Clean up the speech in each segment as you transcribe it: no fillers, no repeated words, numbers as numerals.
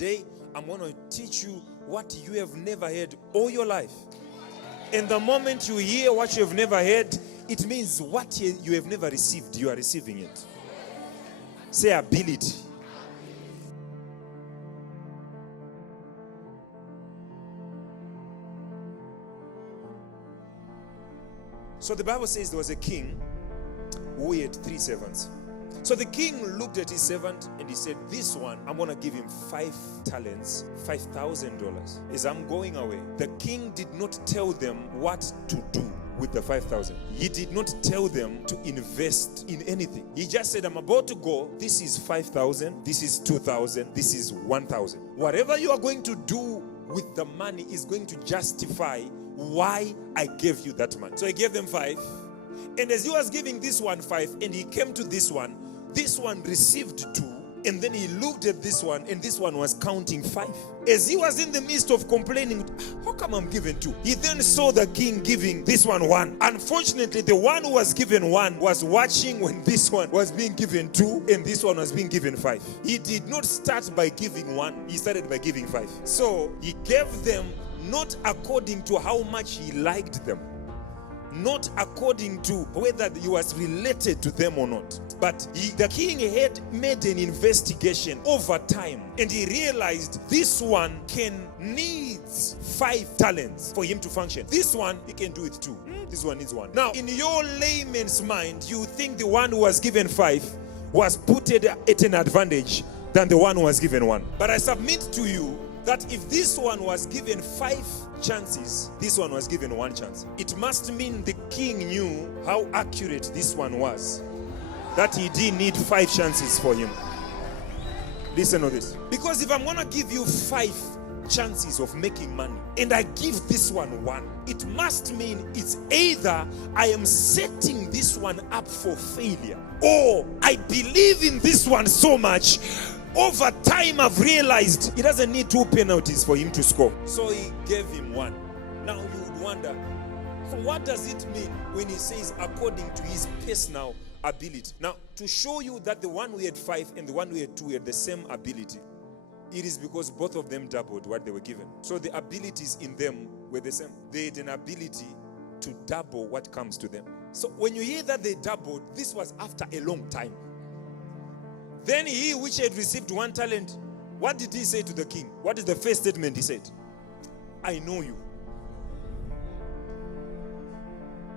today I'm going to teach you what you have never heard all your life. And the moment you hear what you have never heard, it means what you have never received, you are receiving it. Say ability. So the Bible says there was a king who had 3 servants. So the king looked at his servant and he said, this one, I'm going to give him 5 talents, $5,000. As I'm going away, the king did not tell them what to do with the 5,000. He did not tell them to invest in anything. He just said, I'm about to go. This is 5,000. This is 2,000. This is 1,000. Whatever you are going to do with the money is going to justify why I gave you that money. So he gave them 5. And as he was giving this one 5, and he came to this one received 2. And then he looked at this one, and this one was counting 5. As he was in the midst of complaining, how come I'm given 2? He then saw the king giving this one 1. Unfortunately, the one who was given 1 was watching when this one was being given 2, and this one was being given 5. He did not start by giving 1. He started by giving 5. So he gave them not according to how much he liked them, not according to whether he was related to them or not. But the king had made an investigation over time, and he realized this one needs 5 talents for him to function. This one, he can do it 2. This one needs 1. Now, in your layman's mind, you think the one who was given 5 was put at an advantage than the one who was given 1. But I submit to you that if this one was given 5 chances, this one was given 1 chance, it must mean the king knew how accurate this one was, that he didn't need 5 chances for him. Listen to this. Because if I'm going to give you 5 chances of making money and I give this one 1, it must mean it's either I am setting this one up for failure, or I believe in this one so much, over time I've realized he doesn't need 2 penalties for him to score. So he gave him 1. Now you would wonder, so what does it mean when he says according to his personal ability? Now, to show you that the one who had 5 and the one who had 2 had the same ability, it is because both of them doubled what they were given. So the abilities in them were the same. They had an ability to double what comes to them. So when you hear that they doubled, this was after a long time. Then he which had received 1 talent, what did he say to the king? What is the first statement he said? I know you.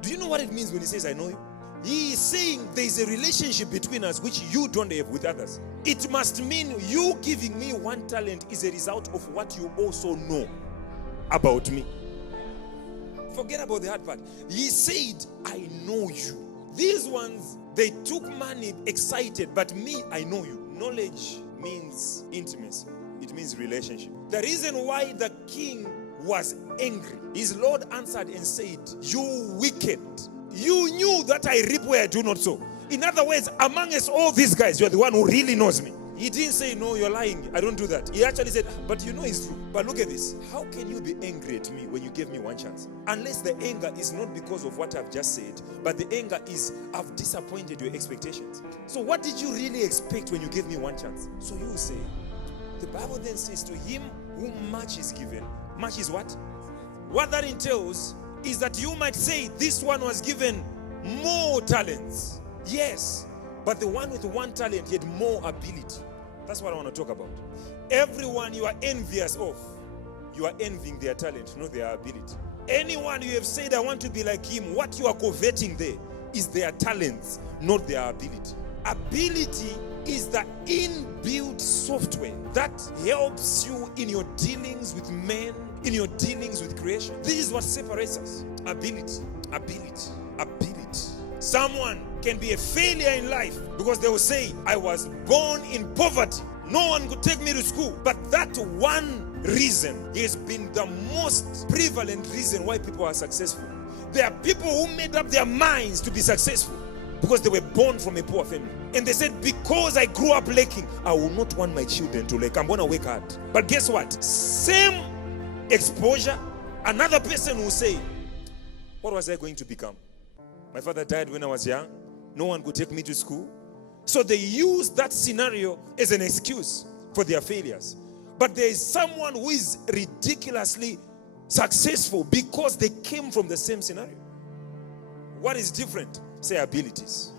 Do you know what it means when he says I know you? He is saying there is a relationship between us which you don't have with others. It must mean you giving me 1 talent is a result of what you also know about me. Forget about the hard part. He said, I know you. These ones, they took money excited, but me, I know you. Knowledge means intimacy. It means relationship. The reason why the king was angry, his Lord answered and said, you wicked. You knew that I reap where I do not sow. In other words, among us all these guys, you're the one who really knows me. He didn't say, no, you're lying, I don't do that. He actually said, but you know it's true. But look at this. How can you be angry at me when you gave me 1 chance? Unless the anger is not because of what I've just said, but the anger is, I've disappointed your expectations. So what did you really expect when you gave me 1 chance? So you say, the Bible then says, to him whom much is given, much is what? What that entails is that you might say, this one was given more talents. Yes. But the one with 1 talent had more ability. That's what I want to talk about. Everyone you are envious of, you are envying their talent, not their ability. Anyone you have said, I want to be like him, what you are coveting there is their talents, not their ability. Ability is the inbuilt software that helps you in your dealings with men, in your dealings with creation. This is what separates us. Ability, ability, ability. Someone can be a failure in life because they will say, I was born in poverty. No one could take me to school. But that one reason has been the most prevalent reason why people are successful. There are people who made up their minds to be successful because they were born from a poor family. And they said, because I grew up lacking, I will not want my children to lack. I'm going to work hard. But guess what? Same exposure, another person will say, what was I going to become? My father died when I was young. No one could take me to school. So they use that scenario as an excuse for their failures. But there is someone who is ridiculously successful because they came from the same scenario. What is different? Say abilities.